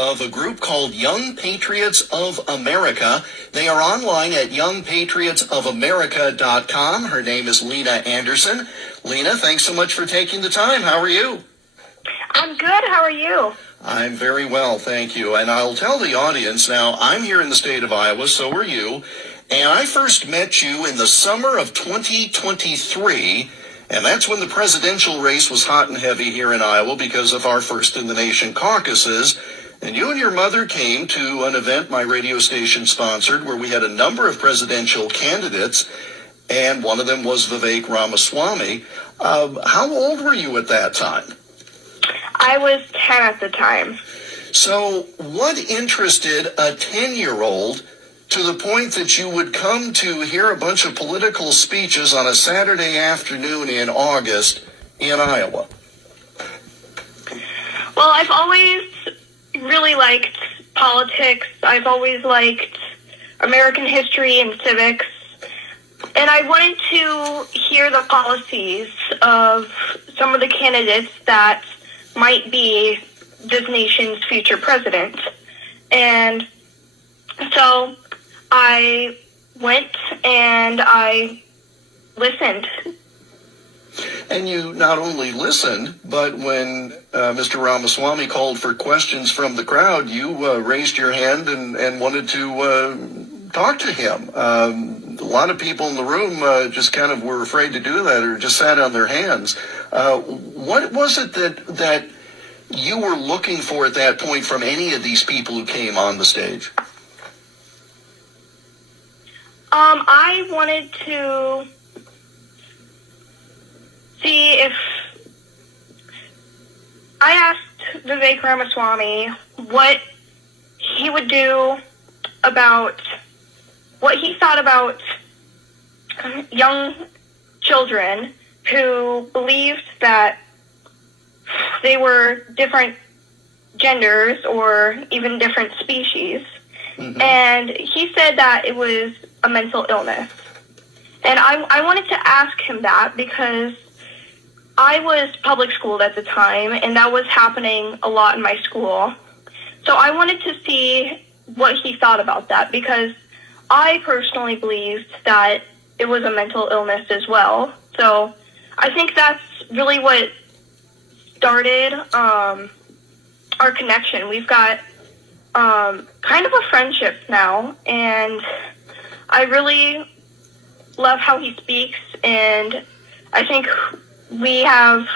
of a group called Young Patriots of America. They are online at youngpatriotsofamerica.com. Her name is Lena Anderson. Lena, thanks so much for taking the time. How are you? I'm good. How are you? I'm very well, thank you. And I'll tell the audience now, I'm here in the state of Iowa, so are you. And I first met you in the summer of 2023, and that's when the presidential race was hot and heavy here in Iowa because of our First in the Nation caucuses. And you and your mother came to an event my radio station sponsored where we had a number of presidential candidates, and one of them was Vivek Ramaswamy. How old were you at that time? I was 10 at the time. So what interested a 10-year-old to the point that you would come to hear a bunch of political speeches on a Saturday afternoon in August in Iowa? Well, I've always really liked politics. I've always liked American history and civics. And I wanted to hear the policies of some of the candidates that might be this nation's future president. And so I went and I listened. And you not only listened, but when Mr. Ramaswamy called for questions from the crowd, you raised your hand and wanted to talk to him. A lot of people in the room just kind of were afraid to do that or just sat on their hands. What was it that you were looking for at that point from any of these people who came on the stage? I wanted to see if I asked Vivek Ramaswamy what he would do about what he thought about young children who believed that they were different genders or even different species. Mm-hmm. And he said that it was a mental illness. And I wanted to ask him that because I was public schooled at the time, and that was happening a lot in my school. So I wanted to see what he thought about that because I personally believed that it was a mental illness as well. So I think that's really what started our connection. We've got kind of a friendship now, and I really love how he speaks, and I think we have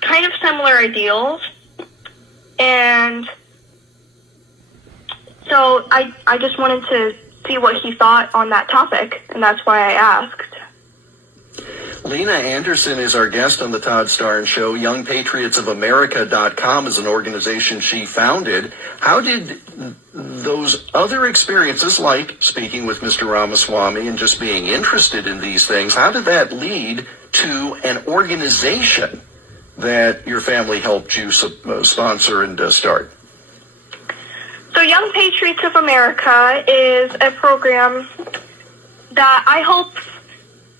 kind of similar ideals, and so I just wanted to see what he thought on that topic, and that's why I asked. Lena Anderson is our guest on the Todd Starnes Show. YoungPatriotsOfAmerica.com is an organization she founded. How did those other experiences, like speaking with Mr. Ramaswamy and just being interested in these things, how did that lead to an organization that your family helped you sponsor and start? So Young Patriots of America is a program that I hope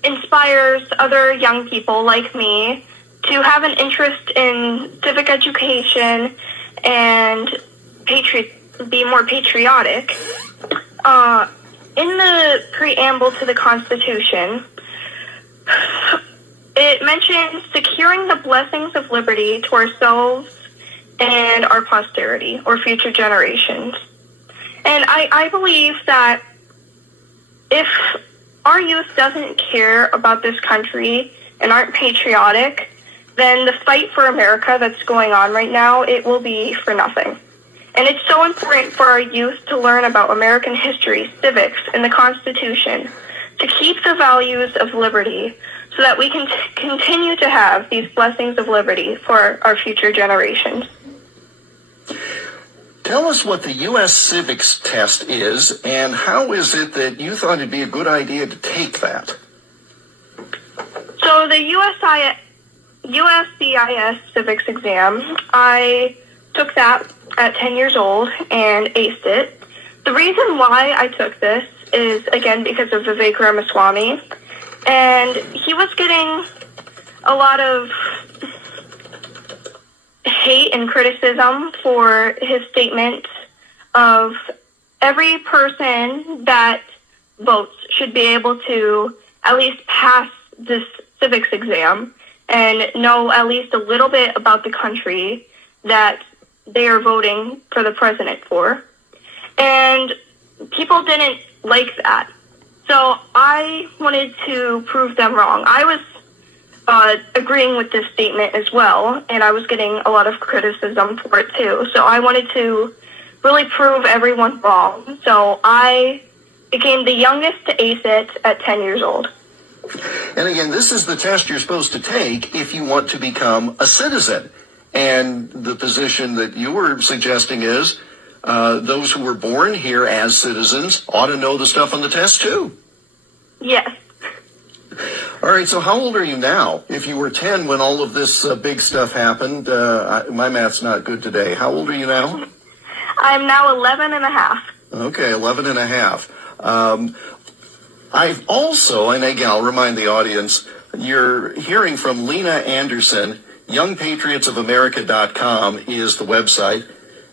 inspires other young people like me to have an interest in civic education and be more patriotic. In the preamble to the Constitution, it mentions securing the blessings of liberty to ourselves and our posterity or future generations. And I believe that if our youth doesn't care about this country and aren't patriotic, then the fight for America that's going on right now, it will be for nothing. And it's so important for our youth to learn about American history, civics, and the Constitution, to keep the values of liberty so that we can continue to have these blessings of liberty for our future generations. Tell us what the U.S. Civics Test is, and how is it that you thought it'd be a good idea to take that? So the USCIS Civics exam, I took that at 10 years old and aced it. The reason why I took this is, again, because of Vivek Ramaswamy, and he was getting a lot of hate and criticism for his statement of every person that votes should be able to at least pass this civics exam and know at least a little bit about the country that they are voting for the president for. And people didn't like that. So I wanted to prove them wrong. I was agreeing with this statement as well, and I was getting a lot of criticism for it too. So I wanted to really prove everyone wrong. So I became the youngest to ace it at 10 years old. And again, this is the test you're supposed to take if you want to become a citizen. And the position that you were suggesting is those who were born here as citizens ought to know the stuff on the test too. Yes. All right, so how old are you now? If you were 10 when all of this big stuff happened, my math's not good today. How old are you now? I'm now 11 and a half. Okay, 11 and a half. I've also, and again, I'll remind the audience, you're hearing from Lena Anderson. YoungPatriotsOfAmerica.com is the website,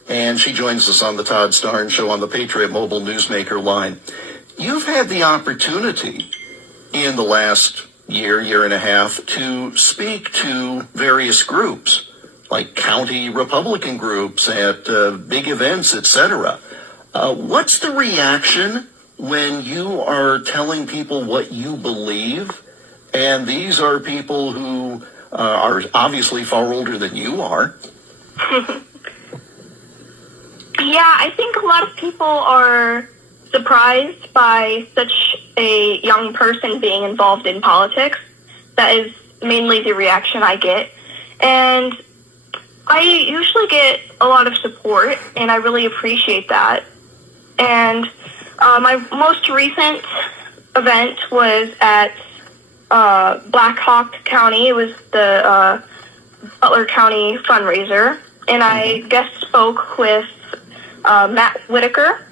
and she joins us on the Todd Starnes Show on the Patriot Mobile Newsmaker line. You've had the opportunity in the last year and a half to speak to various groups, like county Republican groups at big events, etc. What's the reaction when you are telling people what you believe? And these are people who are obviously far older than you are. Yeah, I think a lot of people are surprised by such a young person being involved in politics. That is mainly the reaction I get. And I usually get a lot of support, and I really appreciate that. And my most recent event was at Black Hawk County. It was the Butler County fundraiser, and I guest spoke with Matt Whitaker,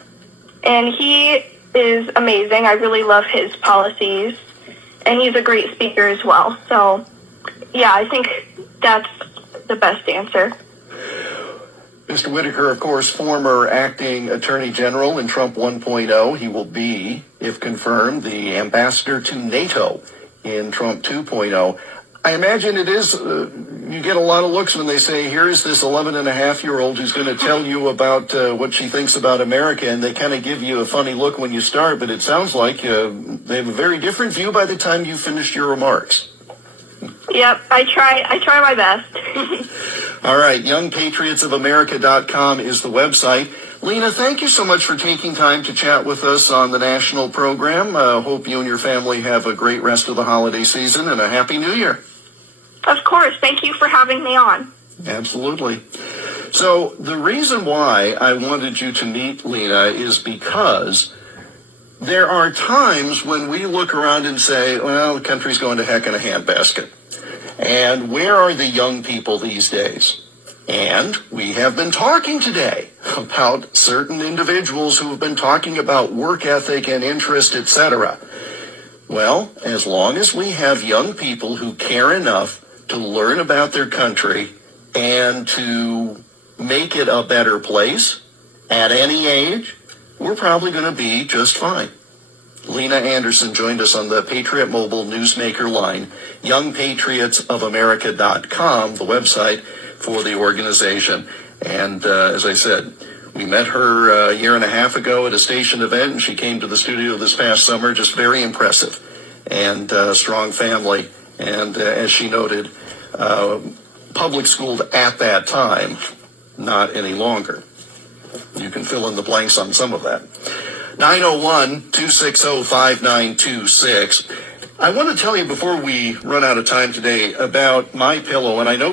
and he is amazing. I really love his policies, and he's a great speaker as well. So, yeah, I think that's the best answer. Mr. Whitaker, of course, former acting attorney general in Trump 1.0. He will be, if confirmed, the ambassador to NATO in Trump 2.0. I imagine it is, you get a lot of looks when they say, here is this 11-and-a-half-year-old who's going to tell you about what she thinks about America, and they kind of give you a funny look when you start, but it sounds like they have a very different view by the time you finish your remarks. Yep, I try my best. All right, YoungPatriotsOfAmerica.com is the website. Lena, thank you so much for taking time to chat with us on the national program. Hope you and your family have a great rest of the holiday season and a Happy New Year. Of course. Thank you for having me on. Absolutely. So the reason why I wanted you to meet Lena is because there are times when we look around and say, well, the country's going to heck in a handbasket. And where are the young people these days? And we have been talking today about certain individuals who have been talking about work ethic and interest, etc. Well, as long as we have young people who care enough to learn about their country and to make it a better place at any age, we're probably going to be just fine. Lena Anderson joined us on the Patriot Mobile Newsmaker line, YoungPatriotsOfAmerica.com, the website for the organization. And as I said, we met her a year and a half ago at a station event, and she came to the studio this past summer, just very impressive, and strong family. And as she noted, public schooled at that time, not any longer. You can fill in the blanks on some of that. 901-260-5926. I want to tell you before we run out of time today about MyPillow, and I know